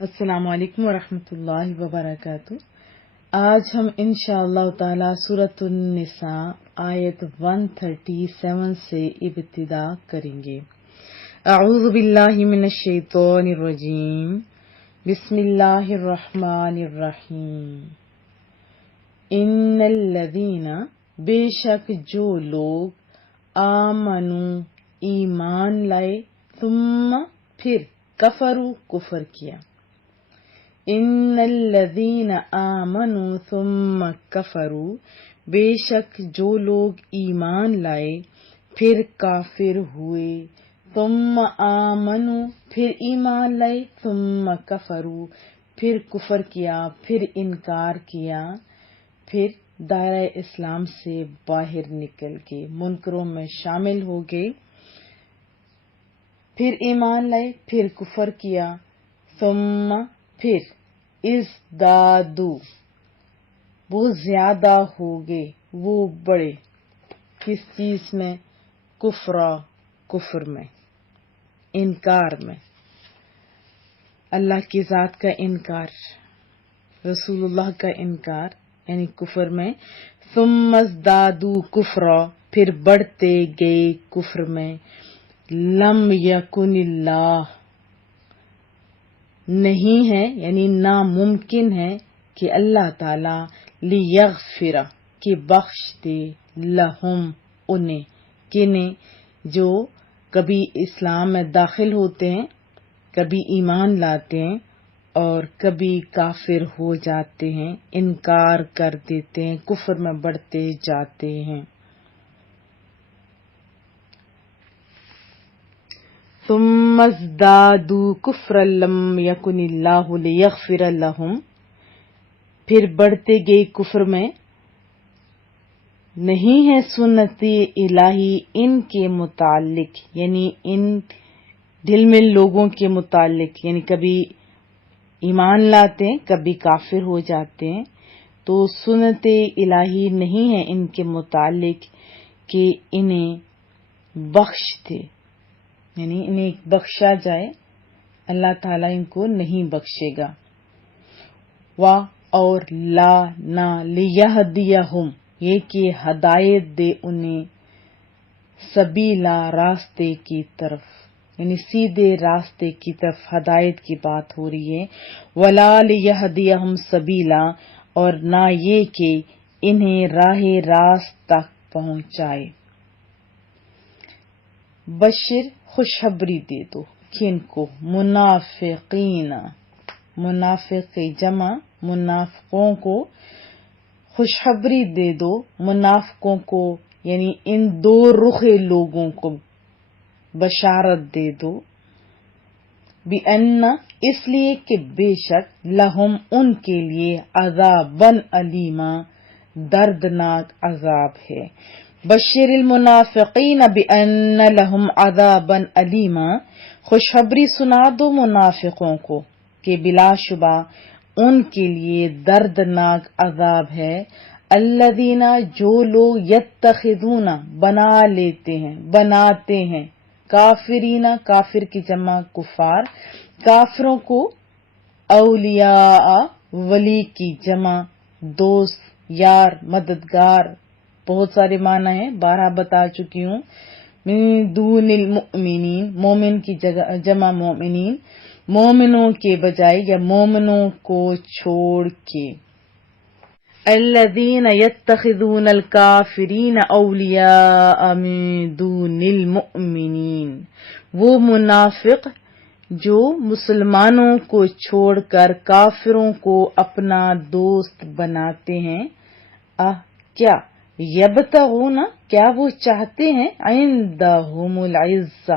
السلام علیکم ورحمۃ اللہ وبرکاتہ۔ آج ہم انشاءاللہ تعالی سورۃ النساء آیت 137 سے ابتدا کریں گے۔ اعوذ باللہ من الشیطان الرجیم، بسم اللہ الرحمن الرحیم۔ ان الذین، بے شک جو لوگ آمنوا ایمان لائے، ثم پھر کفروا کفر کیا۔ ان الذین آمنوا ثم کفروا، بے شک جو لوگ ایمان لائے پھر کافر ہوئے، ثم آمنوا پھر ایمان لائے، ثم کفروا پھر کفر کیا، پھر انکار کیا، پھر دائرہ اسلام سے باہر نکل کے منکروں میں شامل ہو گئے، پھر ایمان لائے پھر کفر کیا، ثم پھر ازدادوا وہ زیادہ ہو گئے، وہ بڑے کس چیز میں؟ کفر میں، انکار میں، اللہ کی ذات کا انکار، رسول اللہ کا انکار یعنی کفر میں۔ ثم ازدادوا کفرا پھر بڑھتے گئے کفر میں۔ لم یکن اللہ نہیں ہے یعنی ناممکن ہے کہ اللہ تعالی لیغفر کہ بخش دے، لہم انہیں، کنہیں؟ جو کبھی اسلام میں داخل ہوتے ہیں، کبھی ایمان لاتے ہیں اور کبھی کافر ہو جاتے ہیں، انکار کر دیتے ہیں، کفر میں بڑھتے جاتے ہیں۔ ثم ازدادوا کفرا لم یکن اللہ لیغفر لہم پھر بڑھتے گئے کفر میں، نہیں ہے سنت الہی ان کے متعلق یعنی ان دل میں لوگوں کے متعلق، یعنی کبھی ایمان لاتے ہیں کبھی کافر ہو جاتے ہیں، تو سنت الہی نہیں ہے ان کے متعلق کہ انہیں بخش دے، یعنی انہیں بخشا جائے، اللہ تعالیٰ ان کو نہیں بخشے گا۔ اور لا نہ لیہدیہم یہ کہ ہدایت دے انہیں، سبیلا راستے کی طرف، یعنی سیدھے راستے کی طرف ہدایت کی بات ہو رہی ہے۔ ولا لیہدیہم سبیلا اور نہ یہ کہ انہیں راہ راست تک پہنچائے۔ بشر خوشخبری دے دو، کن کو؟ منافقین، منافق کی جمع منافقوں کو، خوشخبری دے دو منافقوں کو، یعنی ان دو رخے لوگوں کو بشارت دے دو۔ بِأَنَّ اس لیے کہ بے شک لہم ان کے لیے عذابًا علیما دردناک عذاب ہے۔ بشر المنافقین بِأَنَّ لَهُمْ عَذَابًا عَلِيمًا خوشخبری سنا دو منافقوں کو کہ بلا شبہ ان کے لیے دردناک عذاب ہے۔ الذین جو لوگ یتخذون بنا لیتے ہیں، بناتے ہیں، کافرین کافر کی جمع کفار، کافروں کو، اولیاء ولی کی جمع دوست، یار، مددگار، بہت سارے معنی ہیں، 12 بتا چکی ہوں۔ من دون المؤمنین مومن کی جمع مومنین، مومنوں کے بجائے یا مومنوں کو چھوڑ کے۔ الذین یتخذون الکافرین اولیاء من دون المؤمنین وہ منافق جو مسلمانوں کو چھوڑ کر کافروں کو اپنا دوست بناتے ہیں۔ کیا یبتغون کیا وہ چاہتے ہیں، عندہم العزہ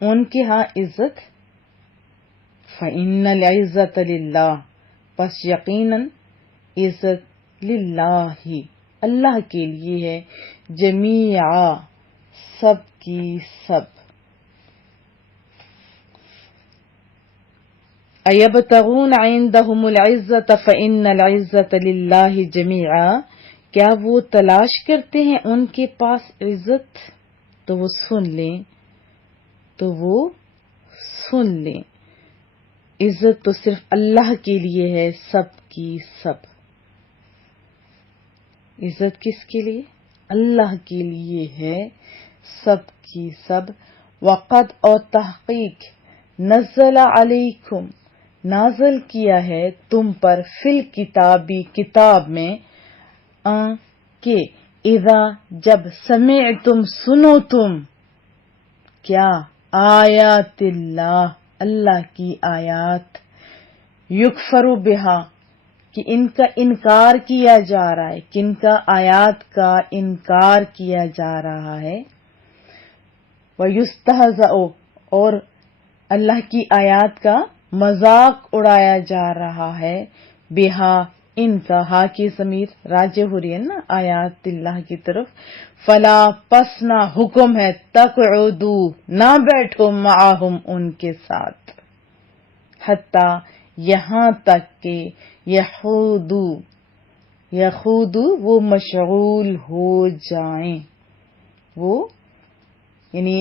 ان کے ہاں عزت، فإن العزت للہ پس یقیناً عزت للہ اللہ کے لیے ہے، جمیعا سب کی سب۔ ایبتغون عندہم العزت فإن العزت للہ جمیعا کیا وہ تلاش کرتے ہیں ان کے پاس عزت؟ تو وہ سن لیں عزت تو صرف اللہ کے لیے ہے، سب کی سب۔ عزت کس کے لیے؟ اللہ کے لیے ہے، سب کی سب۔ وقد اور تحقیق نزل علیکم نازل کیا ہے تم پر، فی الکتابی کتاب میں، کہ اذا جب سمعتم سنو تم، کیا؟ آیات اللہ اللہ کی آیات، یکفر بہا کہ ان کا انکار کیا جا رہا ہے، کن کا؟ آیات کا انکار کیا جا رہا ہے، وَيُسْتَهْزَأُ اور اللہ کی آیات کا مذاق اڑایا جا رہا ہے، بہا ان کا، ہا کی ضمیر راجع ہو رہی ہے نا آیات اللہ کی طرف، فلا پس نہ حکم ہے، تقعدو نہ بیٹھو، معہم ان کے ساتھ، حتی یہاں تک کہ یخودو وہ مشغول ہو جائیں، وہ یعنی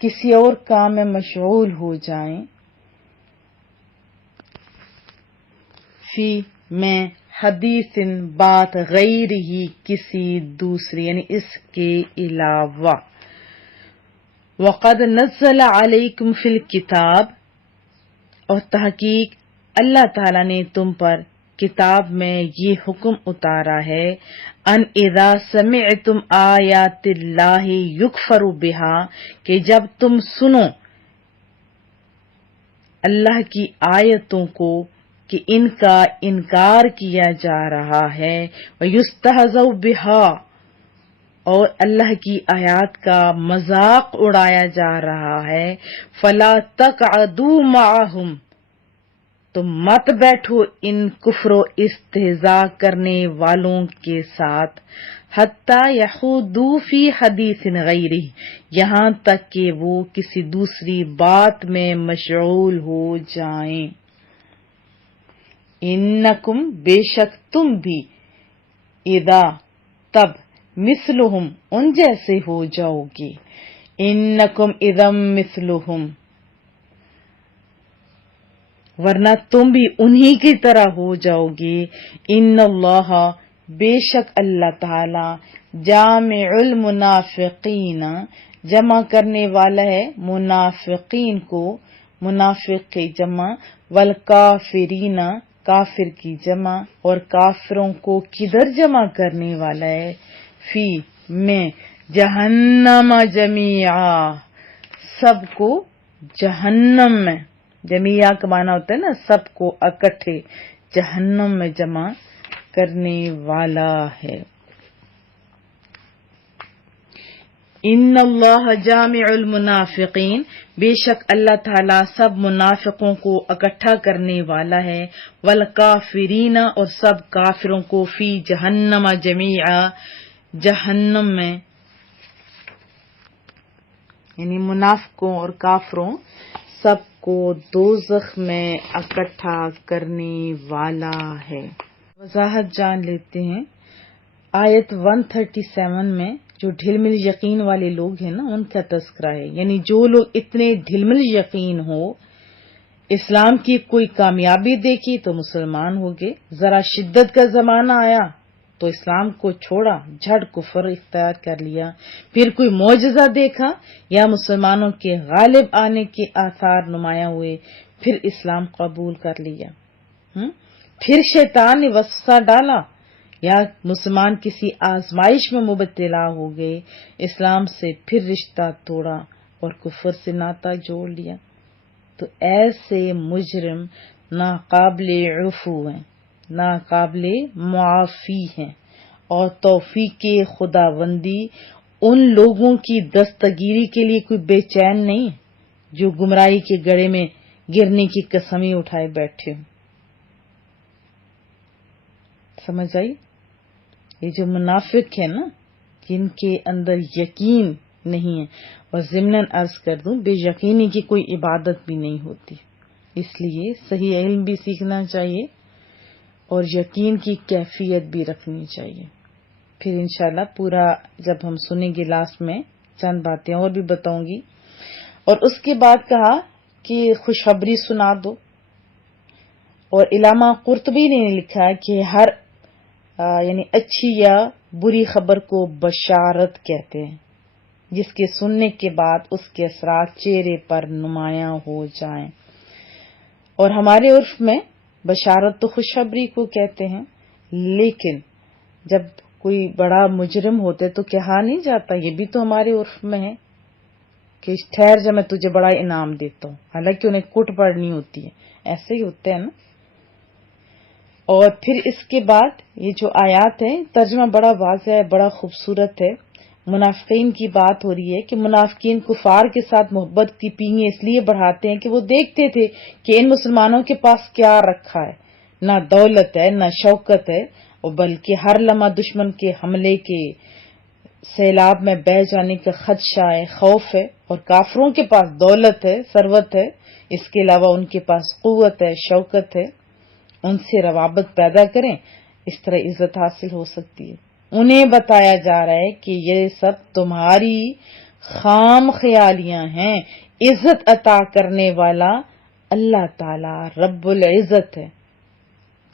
کسی اور کام میں مشغول ہو جائیں، فی میں حدیث بات، غیر ہی کسی دوسری یعنی اس کے علاوہ۔ وقد نزل علیکم فی الکتاب اور تحقیق اللہ تعالیٰ نے تم پر کتاب میں یہ حکم اتارا ہے، ان اذا سمعتم آیات اللہ یکفر بہا کہ جب تم سنو اللہ کی آیتوں کو کہ ان کا انکار کیا جا رہا ہے، وَيُسْتَهْزَوْ بِهَا اور اللہ کی آیات کا مذاق اڑایا جا رہا ہے، فَلَا تَقْعَدُوا مَعَهُمْ تو مت بیٹھو ان کفر و استہزاء کرنے والوں کے ساتھ، حتی یخوضوا فی حدیث غیرہ یہاں تک کہ وہ کسی دوسری بات میں مشغول ہو جائیں، انکم بے شک تم بھی، اذا تب، مثلہم ان جیسے ہو جاؤ گے، انکم اذا مثلہم ورنہ تم بھی انہی کی طرح ہو جاؤ گے، ان اللہ بے شک اللہ تعالی جامع المنافقین جمع کرنے والا ہے منافقین کو، منافق کی جمع، والکافرین کافر کی جمع، اور کافروں کو کدھر جمع کرنے والا ہے؟ فی میں جہنم جمیعا سب کو جہنم میں، جمیعہ کا معنی ہوتا ہے نا سب کو اکٹھے، جہنم میں جمع کرنے والا ہے۔ ان اللہ جامع المنافقین بے شک اللہ تعالیٰ سب منافقوں کو اکٹھا کرنے والا ہے، والکافرین اور سب کافروں کو، فی جہنم جمیعا جہنم میں، یعنی منافقوں اور کافروں سب کو دوزخ میں اکٹھا کرنے والا ہے۔ وضاحت جان لیتے ہیں، آیت 137 میں جو ڈھل مل یقین والے لوگ ہیں نا ان کا تذکرہ ہے، یعنی جو لوگ اتنے ڈھل مل یقین ہو، اسلام کی کوئی کامیابی دیکھی تو مسلمان ہو گئے، ذرا شدت کا زمانہ آیا تو اسلام کو چھوڑا، جھٹ کفر اختیار کر لیا، پھر کوئی معجزہ دیکھا یا مسلمانوں کے غالب آنے کے آثار نمایاں ہوئے، پھر اسلام قبول کر لیا، پھر شیطان نے وسوسہ ڈالا یا مسلمان کسی آزمائش میں مبتلا ہو گئے، اسلام سے پھر رشتہ توڑا اور کفر سے ناتا جوڑ لیا، تو ایسے مجرم ناقابل عفو ہیں، ناقابل معافی ہیں، اور توفیق خداوندی ان لوگوں کی دستگیری کے لیے کوئی بے چین نہیں جو گمراہی کے گڑھے میں گرنے کی قسمیں اٹھائے بیٹھے ہوں۔ سمجھ آئی؟ یہ جو منافق ہے نا جن کے اندر یقین نہیں ہے، اور ضمناً عرض کر دوں بے یقینی کی کوئی عبادت بھی نہیں ہوتی، اس لیے صحیح علم بھی سیکھنا چاہیے اور یقین کی کیفیت بھی رکھنی چاہیے۔ پھر انشاءاللہ پورا جب ہم سنیں گے لاسٹ میں چند باتیں اور بھی بتاؤں گی، اور اس کے بعد کہا کہ خوشخبری سنا دو، اور علامہ قرطبی نے لکھا کہ ہر یعنی اچھی یا بری خبر کو بشارت کہتے ہیں، جس کے سننے کے بعد اس کے اثرات چہرے پر نمایاں ہو جائیں۔ اور ہمارے عرف میں بشارت تو خوشخبری کو کہتے ہیں، لیکن جب کوئی بڑا مجرم ہوتے تو کہا نہیں جاتا، یہ بھی تو ہمارے عرف میں ہے کہ ٹھہر جا میں تجھے بڑا انعام دیتا ہوں، حالانکہ انہیں کٹ پڑنی ہوتی ہے، ایسے ہی ہوتے ہیں نا۔ اور پھر اس کے بعد یہ جو آیات ہیں، ترجمہ بڑا واضح ہے، بڑا خوبصورت ہے۔ منافقین کی بات ہو رہی ہے کہ منافقین کفار کے ساتھ محبت کی پینگیں اس لیے بڑھاتے ہیں کہ وہ دیکھتے تھے کہ ان مسلمانوں کے پاس کیا رکھا ہے، نہ دولت ہے، نہ شوکت ہے، اور بلکہ ہر لمحہ دشمن کے حملے کے سیلاب میں بہہ جانے کا خدشہ ہے، خوف ہے، اور کافروں کے پاس دولت ہے، ثروت ہے، اس کے علاوہ ان کے پاس قوت ہے، شوکت ہے، ان سے روابط پیدا کریں، اس طرح عزت حاصل ہو سکتی ہے۔ انہیں بتایا جا رہا ہے کہ یہ سب تمہاری خام خیالیاں ہیں، عزت عطا کرنے والا اللہ تعالی رب العزت ہے۔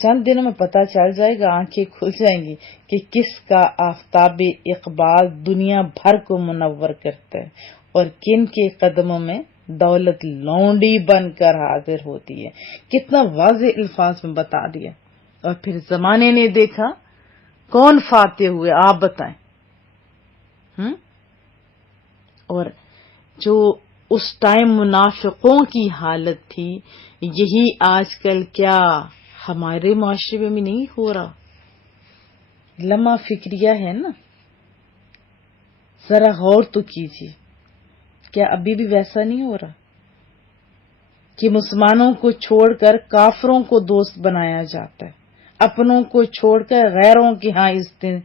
چند دنوں میں پتہ چل جائے گا، آنکھیں کھل جائیں گی کہ کس کا آفتاب اقبال دنیا بھر کو منور کرتا ہے اور کن کے قدموں میں دولت لونڈی بن کر حاضر ہوتی ہے۔ کتنا واضح الفاظ میں بتا دیا۔ اور پھر زمانے نے دیکھا، کون فاتح ہوئے آپ بتائیں؟ اور جو اس ٹائم منافقوں کی حالت تھی، یہی آج کل کیا ہمارے معاشرے میں بھی نہیں ہو رہا؟ لمحہ فکریہ ہے نا، ذرا غور تو کیجیے، کیا ابھی بھی ویسا نہیں ہو رہا کہ مسلمانوں کو چھوڑ کر کافروں کو دوست بنایا جاتا ہے، اپنوں کو چھوڑ کر غیروں کی ہاں عزتیں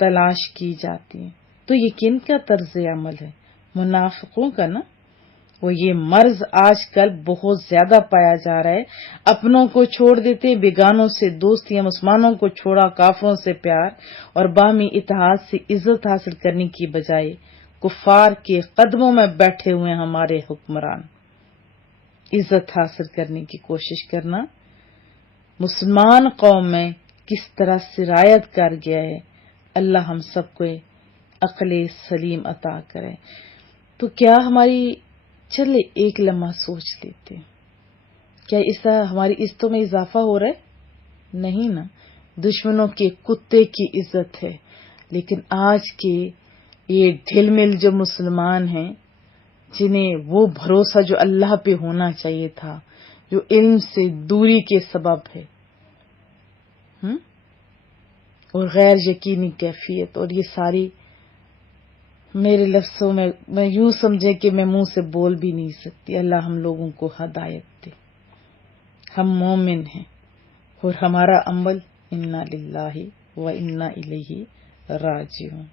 تلاش کی جاتی ہیں؟ تو یہ کن کا طرز عمل ہے؟ منافقوں کا نا۔ وہ یہ مرض آج کل بہت زیادہ پایا جا رہا ہے، اپنوں کو چھوڑ دیتے، بیگانوں سے دوستیاں، مسلمانوں کو چھوڑا کافروں سے پیار، اور باہمی اتحاد سے عزت حاصل کرنے کی بجائے کفار کے قدموں میں بیٹھے ہوئے ہمارے حکمران عزت حاصل کرنے کی کوشش کرنا مسلمان قوم میں کس طرح سرایت کر گیا ہے۔ اللہ ہم سب کو عقل سلیم عطا کرے۔ تو کیا ہماری چلے ایک لمحہ سوچ لیتے، کیا اس طرح ہماری عزتوں میں اضافہ ہو رہا ہے؟ نہیں نا، دشمنوں کے کتے کی عزت ہے۔ لیکن آج کے یہ ڈھل مل جو مسلمان ہیں، جنہیں وہ بھروسہ جو اللہ پہ ہونا چاہیے تھا، جو علم سے دوری کے سبب ہے، اور غیر یقینی کیفیت، اور یہ ساری میرے لفظوں میں یوں سمجھے کہ میں منہ سے بول بھی نہیں سکتی۔ اللہ ہم لوگوں کو ہدایت دے۔ ہم مومن ہیں اور ہمارا عمل انا للہ و انا الیہ راجعون۔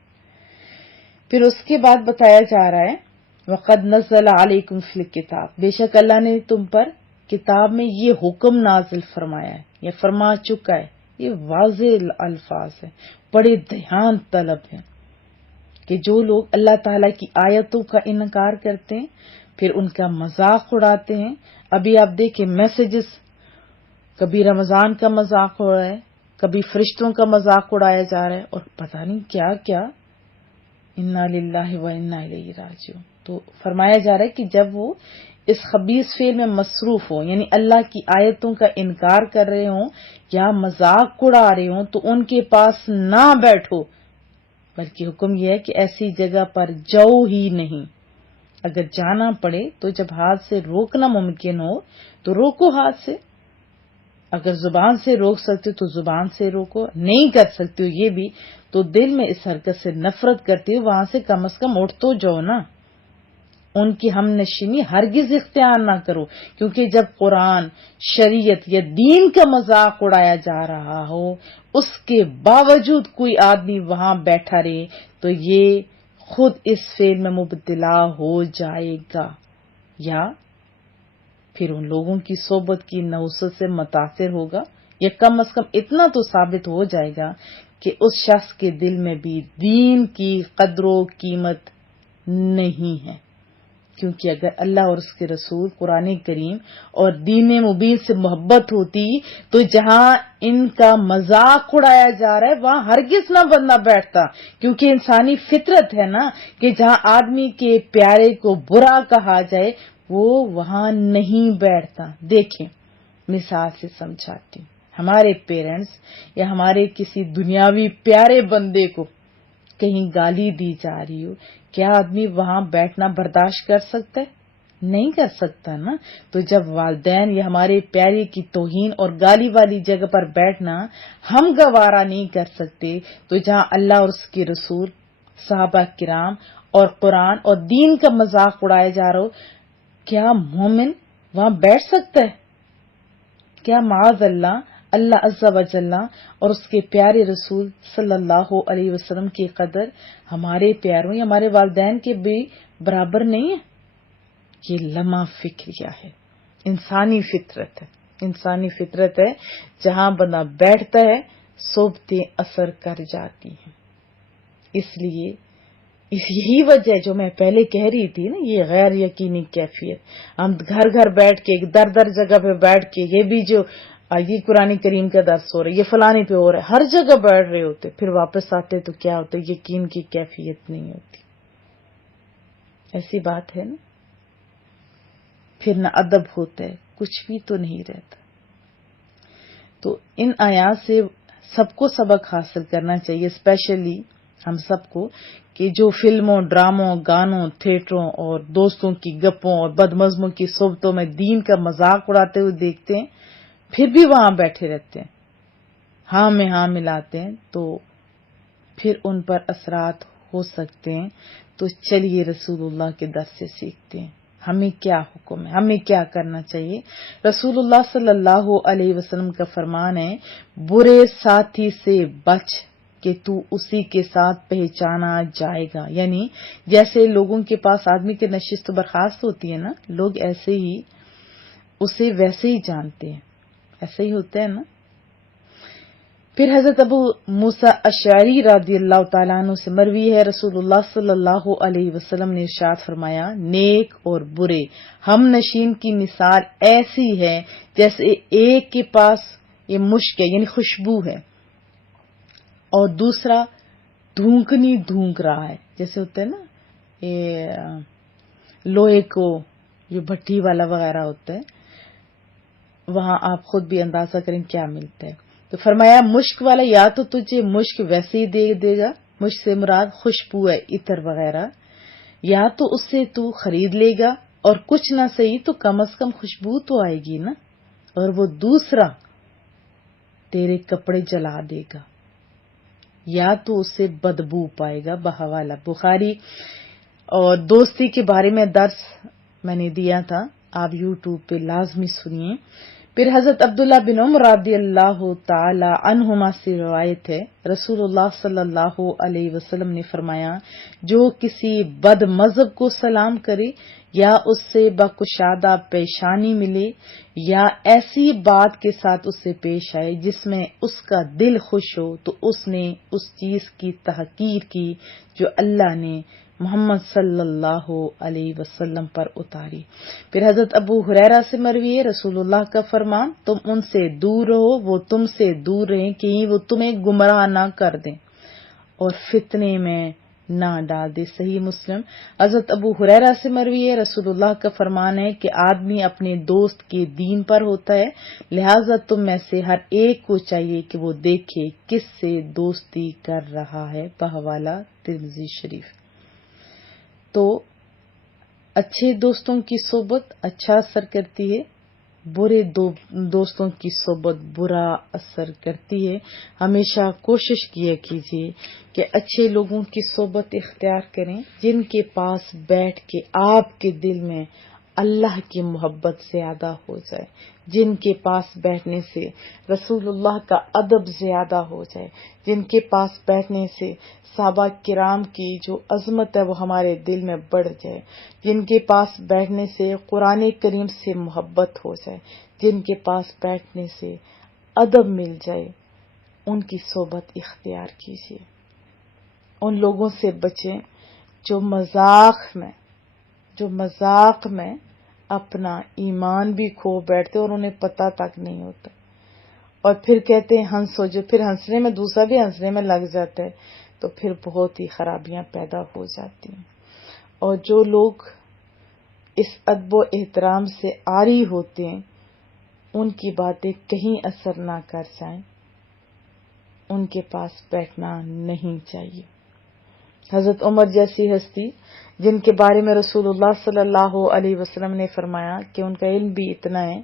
پھر اس کے بعد بتایا جا رہا ہے وَقَدْ نَزَّلَ عَلَيْكُمْ فِي الْكِتَابِ، بے شک اللہ نے تم پر کتاب میں یہ حکم نازل فرمایا ہے، یا فرما چکا ہے۔ یہ واضح الفاظ ہیں، بڑے دھیان طلب ہیں کہ جو لوگ اللہ تعالیٰ کی آیتوں کا انکار کرتے ہیں، پھر ان کا مذاق اڑاتے ہیں۔ ابھی آپ دیکھیں میسیجز، کبھی رمضان کا مذاق ہو رہا ہے، کبھی فرشتوں کا مذاق اڑایا جا رہا ہے، اور پتہ نہیں کیا کیا۔ انا للہ و انا الیہ راجعون۔ تو فرمایا جا رہا ہے کہ جب وہ اس خبیث فعل میں مصروف ہوں، یعنی اللہ کی آیتوں کا انکار کر رہے ہوں یا مذاق اڑا رہے ہوں، تو ان کے پاس نہ بیٹھو، بلکہ حکم یہ ہے کہ ایسی جگہ پر جاؤ ہی نہیں۔ اگر جانا پڑے تو جب ہاتھ سے روکنا ممکن ہو تو روکو ہاتھ سے، اگر زبان سے روک سکتے تو زبان سے روکو، نہیں کر سکتے ہو یہ بھی تو دل میں اس حرکت سے نفرت کرتے ہو وہاں سے کم از کم اٹھ تو جاؤ نا۔ ان کی ہم نشینی ہرگز اختیار نہ کرو، کیونکہ جب قرآن، شریعت یا دین کا مذاق اڑایا جا رہا ہو، اس کے باوجود کوئی آدمی وہاں بیٹھا رہے تو یہ خود اس فعل میں مبتلا ہو جائے گا، یا پھر ان لوگوں کی صحبت کی نحوست سے متاثر ہوگا، یا کم از کم اتنا تو ثابت ہو جائے گا کہ اس شخص کے دل میں بھی دین کی قدر و قیمت نہیں ہے۔ کیونکہ اگر اللہ اور اس کے رسول قرآن کریم اور دین مبین سے محبت ہوتی تو جہاں ان کا مذاق اڑایا جا رہا ہے وہاں ہرگز نہ بندہ بیٹھتا، کیونکہ انسانی فطرت ہے نا کہ جہاں آدمی کے پیارے کو برا کہا جائے وہ وہاں نہیں بیٹھتا۔ دیکھیں مثال سے سمجھاتی ہوں، ہمارے پیرنٹس یا ہمارے کسی دنیاوی پیارے بندے کو کہیں گالی دی جا رہی ہو، کیا آدمی وہاں بیٹھنا برداشت کر سکتا ہے؟ نہیں کر سکتا نا۔ تو جب والدین یا ہمارے پیارے کی توہین اور گالی والی جگہ پر بیٹھنا ہم گوارا نہیں کر سکتے، تو جہاں اللہ اور اس کے رسول، صحابہ کرام اور قرآن اور دین کا مذاق اڑایا جا رہا ہو، کیا مومن وہاں بیٹھ سکتا ہے؟ کیا معاذ اللہ اللہ عز و جل اور اس کے پیارے رسول صلی اللہ علیہ وسلم کی قدر ہمارے پیاروں یا ہمارے والدین کے بھی برابر نہیں ہے؟ یہ لمحہ فکریہ ہے، انسانی فطرت ہے، جہاں بندہ بیٹھتا ہے صحبتیں اثر کر جاتی ہیں۔ اس لیے یہی وجہ جو میں پہلے کہہ رہی تھی نا، یہ غیر یقینی کیفیت، ہم گھر بیٹھ کے در جگہ پہ بیٹھ کے یہ بھی جو یہ قرآن کریم کا درس ہو رہا ہے، یہ فلانے پہ ہو رہا ہے، ہر جگہ بیٹھ رہے ہوتے، پھر واپس آتے تو کیا ہوتا ہے؟ یقین کی کیفیت نہیں ہوتی۔ ایسی بات ہے نا، پھر نہ ادب ہوتا ہے، کچھ بھی تو نہیں رہتا۔ تو ان آیات سے سب کو سبق حاصل کرنا چاہیے، اسپیشلی ہم سب کو، کہ جو فلموں، ڈراموں، گانوں، تھیٹروں اور دوستوں کی گپوں اور بدمزموں کی صحبتوں میں دین کا مذاق اڑاتے ہوئے دیکھتے ہیں، پھر بھی وہاں بیٹھے رہتے ہیں، ہاں میں ہاں ملاتے ہیں، تو پھر ان پر اثرات ہو سکتے ہیں۔ تو چلیے رسول اللہ کے در سے سیکھتے ہیں، ہمیں کیا حکم ہے، ہمیں کیا کرنا چاہیے۔ رسول اللہ صلی اللہ علیہ وسلم کا فرمان ہے، برے ساتھی سے بچ کہ تو اسی کے ساتھ پہچانا جائے گا۔ یعنی جیسے لوگوں کے پاس آدمی کی نشست و برخاست ہوتی ہے نا، لوگ ایسے ہی اسے ویسے ہی جانتے ہیں، ایسے ہی ہوتا ہے نا۔ پھر حضرت ابو موسیٰ اشعری رضی اللہ تعالیٰ عنہ سے مروی ہے، رسول اللہ صلی اللہ علیہ وسلم نے ارشاد فرمایا، نیک اور برے ہم نشین کی مثال ایسی ہے جیسے ایک کے پاس یہ مشک ہے یعنی خوشبو ہے اور دوسرا دھونکنی دھونک رہا ہے، جیسے ہوتا ہے نا یہ لوہے کو جو بھٹی والا وغیرہ ہوتا ہے، وہاں آپ خود بھی اندازہ کریں کیا ملتا ہے۔ تو فرمایا مشک والا یا تو تجھے مشک ویسے ہی دے گا، مشک سے مراد خوشبو ہے، عطر وغیرہ، یا تو اس سے تو خرید لے گا اور کچھ نہ صحیح تو کم از کم خوشبو تو آئے گی نا، اور وہ دوسرا تیرے کپڑے جلا دے گا، یا تو اس سے بدبو پائے گا۔ بحوالہ بخاری۔ اور دوستی کے بارے میں درس میں نے دیا تھا، آپ یوٹیوب پہ لازمی سنیے۔ پھر حضرت عبداللہ بن عمر رضی اللہ تعالی عنہما سے روایت ہے، رسول اللہ صلی اللہ علیہ وسلم نے فرمایا، جو کسی بد مذہب کو سلام کرے یا اس سے بکشادہ پیشانی ملے یا ایسی بات کے ساتھ اس سے پیش آئے جس میں اس کا دل خوش ہو، تو اس نے اس چیز کی تحقیر کی جو اللہ نے محمد صلی اللہ علیہ وسلم پر اتاری۔ پھر حضرت ابو ہریرہ سے مروی ہے، رسول اللہ کا فرمان، تم ان سے دور رہو، وہ تم سے دور رہیں، کہیں وہ تمہیں گمراہ نہ کر دیں اور فتنے میں نہ ڈال دے۔ صحیح مسلم۔ حضرت ابو ہریرہ سے مروی ہے، رسول اللہ کا فرمان ہے کہ آدمی اپنے دوست کے دین پر ہوتا ہے، لہذا تم میں سے ہر ایک کو چاہیے کہ وہ دیکھے کس سے دوستی کر رہا ہے۔ بحوالہ ترمذی شریف۔ تو اچھے دوستوں کی صحبت اچھا اثر کرتی ہے، برے دوستوں کی صحبت برا اثر کرتی ہے۔ ہمیشہ کوشش کیا کیجیے کہ اچھے لوگوں کی صحبت اختیار کریں، جن کے پاس بیٹھ کے آپ کے دل میں اللہ کی محبت زیادہ ہو جائے، جن کے پاس بیٹھنے سے رسول اللہ کا ادب زیادہ ہو جائے، جن کے پاس بیٹھنے سے صحابہ کرام کی جو عظمت ہے وہ ہمارے دل میں بڑھ جائے، جن کے پاس بیٹھنے سے قرآن کریم سے محبت ہو جائے، جن کے پاس بیٹھنے سے ادب مل جائے، ان کی صحبت اختیار کیجیے۔ ان لوگوں سے بچیں جو مذاق میں جو مذاق میں اپنا ایمان بھی کھو بیٹھتے اور انہیں پتہ تک نہیں ہوتا، اور پھر کہتے ہیں ہنس ہو، جو پھر ہنسنے میں دوسرا بھی ہنسنے میں لگ جاتا ہے، تو پھر بہت ہی خرابیاں پیدا ہو جاتی ہیں۔ اور جو لوگ اس ادب و احترام سے عاری ہوتے ہیں، ان کی باتیں کہیں اثر نہ کر جائیں، ان کے پاس بیٹھنا نہیں چاہیے۔ حضرت عمر جیسی ہستی جن کے بارے میں رسول اللہ صلی اللہ علیہ وسلم نے فرمایا کہ ان کا علم بھی اتنا ہے،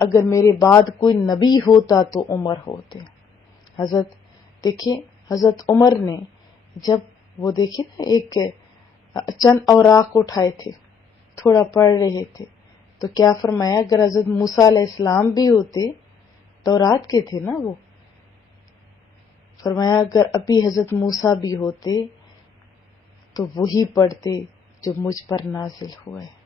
اگر میرے بعد کوئی نبی ہوتا تو عمر ہوتے۔ حضرت عمر نے جب وہ دیکھے نا ایک چند اوراق اٹھائے تھے، تھوڑا پڑھ رہے تھے، تو کیا فرمایا، اگر حضرت موسیٰ علیہ السلام بھی ہوتے، تورات کے تھے نا وہ، فرمایا اگر ابھی حضرت موسیٰ بھی ہوتے تو وہی پڑھتے جو مجھ پر نازل ہوا ہے۔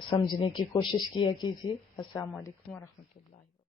سمجھنے کی کوشش کیا کیجیے۔ السلام علیکم ورحمۃ اللہ۔